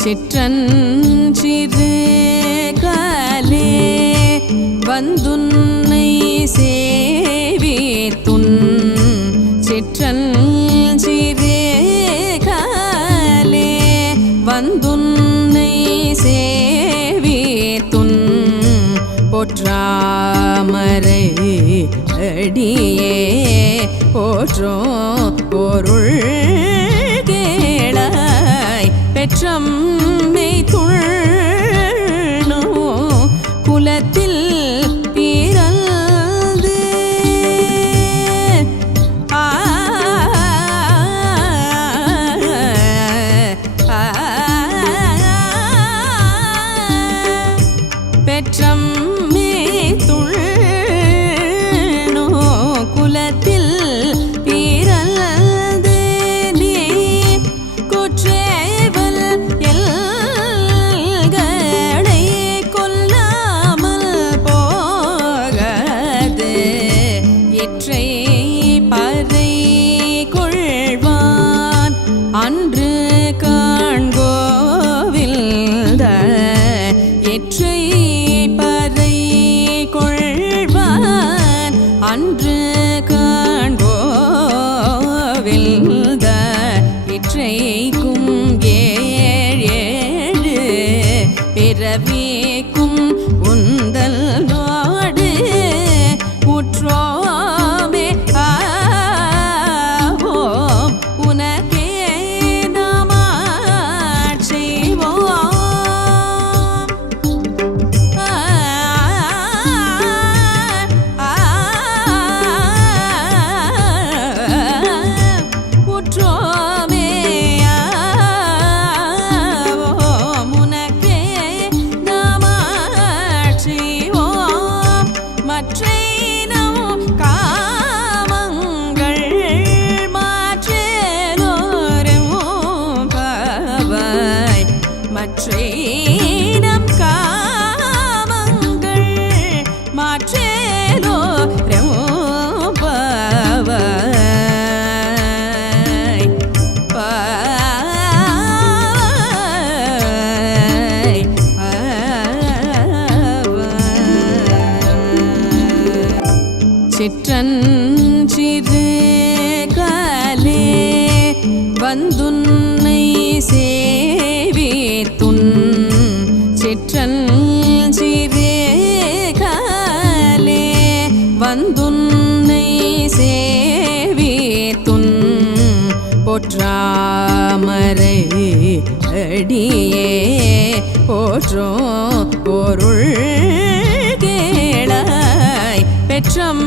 சிற்றன் சிறு காலே வந்துன்னை சேவித்துன் சிற்றன் சிறு காலே வந்துன்னை சேவித்துன் போற்றாமரை அடியே போற்றோ பொருள் ஏற்றம் மெய்துள் கற்றன்றிரு காலே வந்துன்னை சேவித்துன் சிற்றன் சிறு காலே வந்துன்னை சேவித்துன் பொற்றாமரை அடியே போற்றோ பொருள் கேளாய் பெற்றம்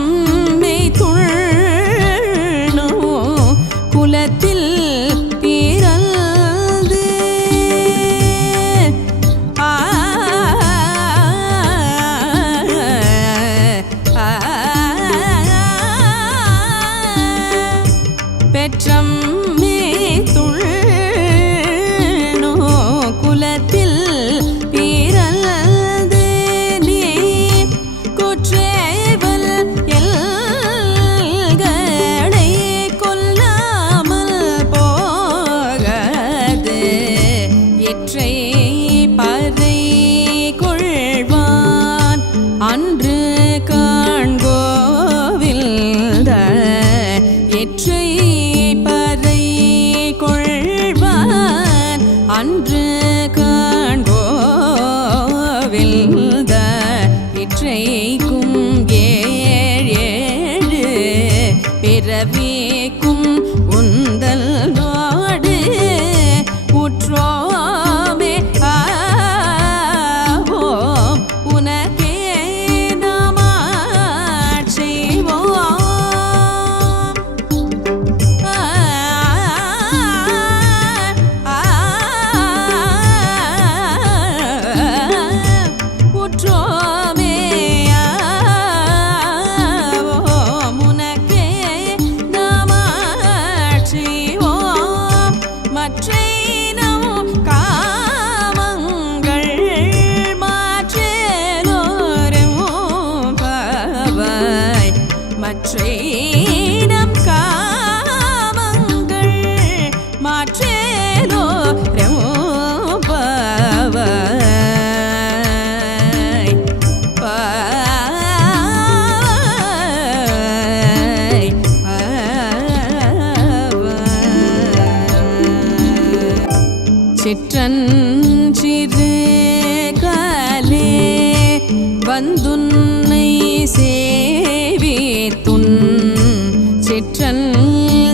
கற்றிரே காலே வந்துன்னை சேவித்துன் சிற்றன்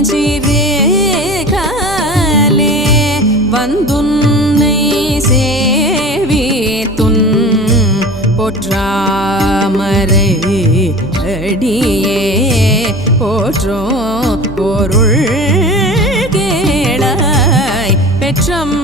சிறே காலே வந்துன்னை சேவித்துன் பொற்றாமரை அடியே போற்றோம் பொருள் கேளாய் பெற்றம்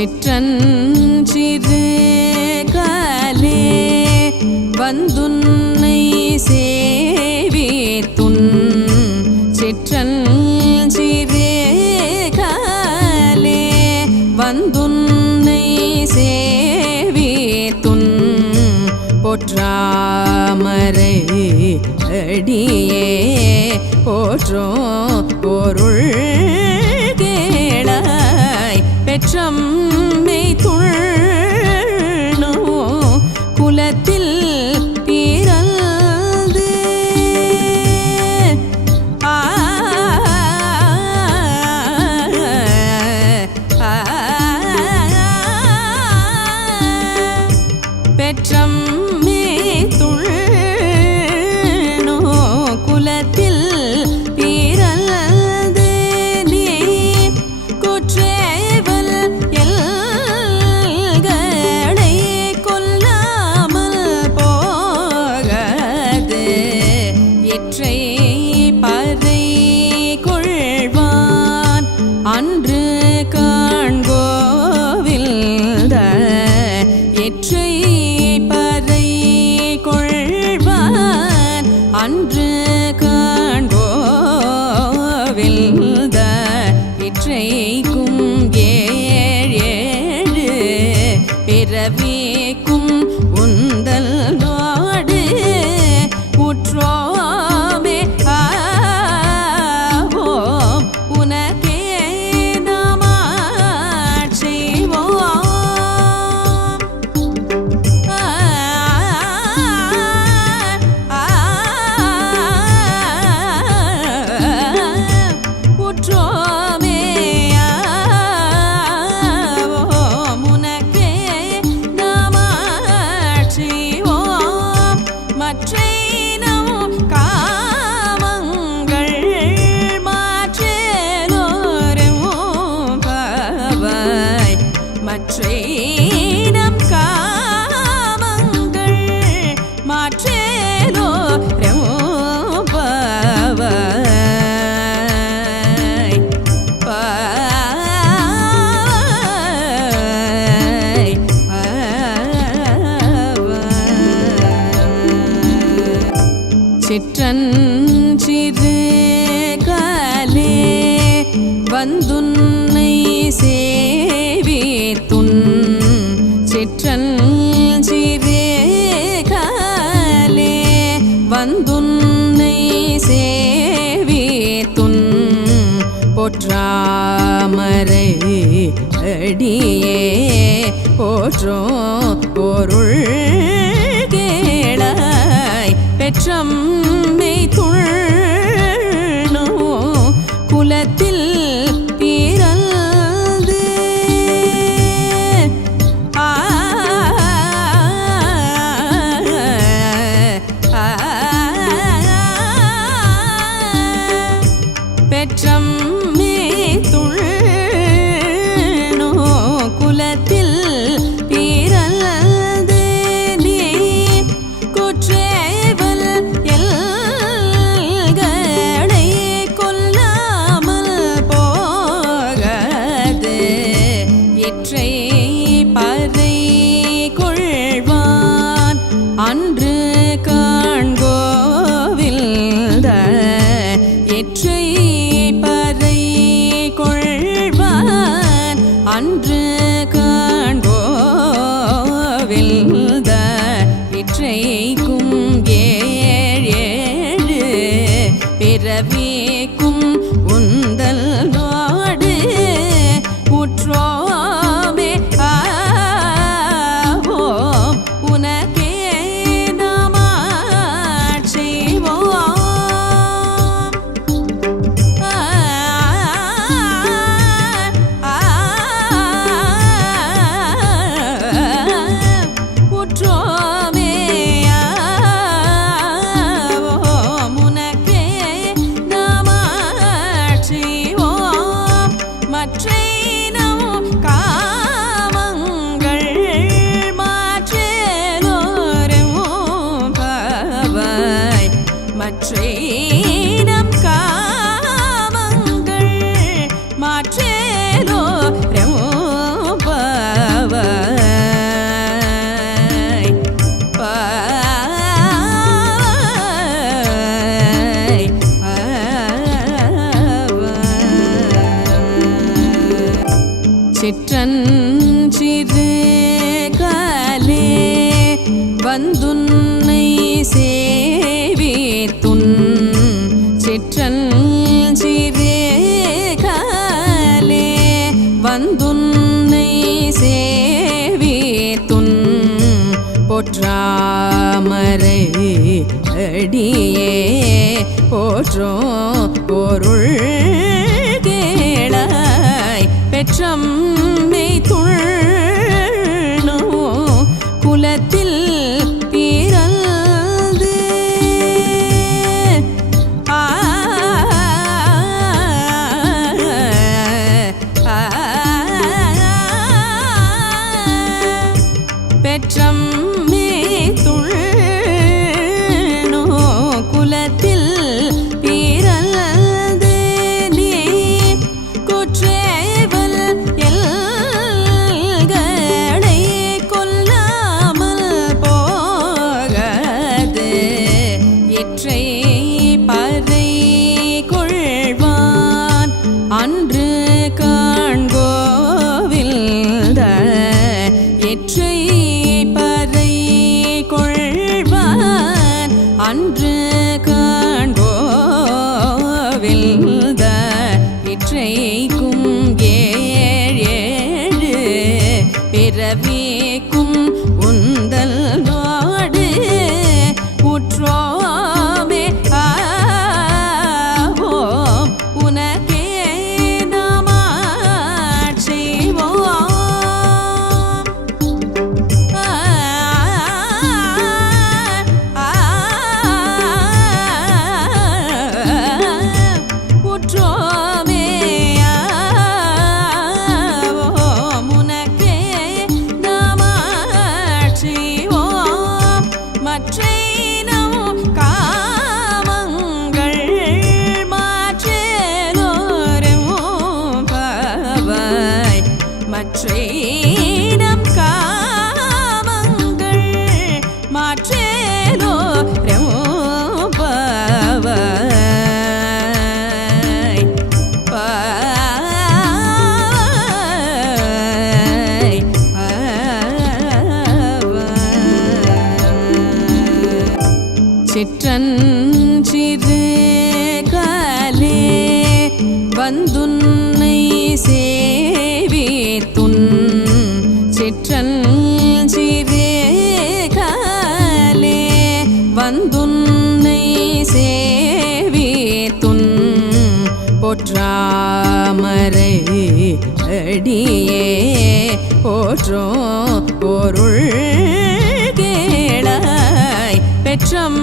சிற்றஞ்சிறு காலே வந்துன்னை சேவித்துன் சிற்றஞ்சிறு காலே வந்துன்னை சேவித்துன் பொற்றாமரை அடியே போற்றோ பொருள் எற்றைய கற்றன்றிரு காலே வந்துன்னை சேவித்துன் சிற்றன்றிரு காலே வந்துன்னை சேவித்துன் பொற்றாமரை அடியே போற்றோ பொருள் கேளாய் பெற்றம் அன்று கற்றிது காலே வந்துன்னை சேவித்துன் சிற்றன் சிறே காலே வந்துன்னை சேவித்துன் பொற்றாமரை அடியே போற்றோ பொருள் கேளாய் பெற்றம் அன்று கற்றிரு காலே வந்துன்னை சேவித்துன் சிற்றன் சிறே காலே வந்துன்னை சேவித்துன் பொற்றாமரை அடியே போற்றோ பொருள் கேளாய் பெற்றம்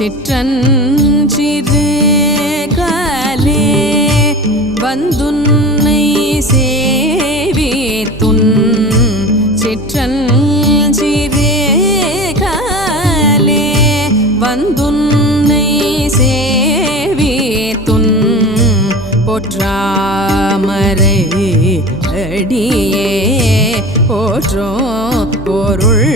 சிற்றஞ்சிறு காலே வந்துன்னை சேவித்துன் சிற்றஞ்சிறு காலே வந்துன்னை சேவித்துன் பொற்றாமரை அடியே போற்றோ பொருள்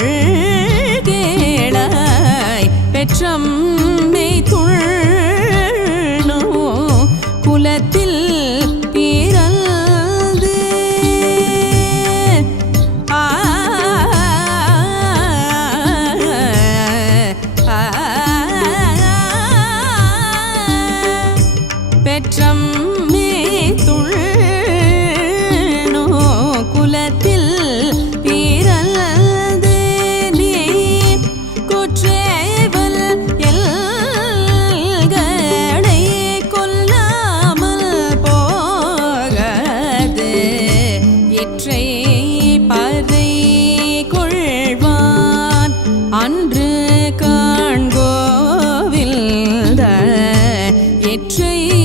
dream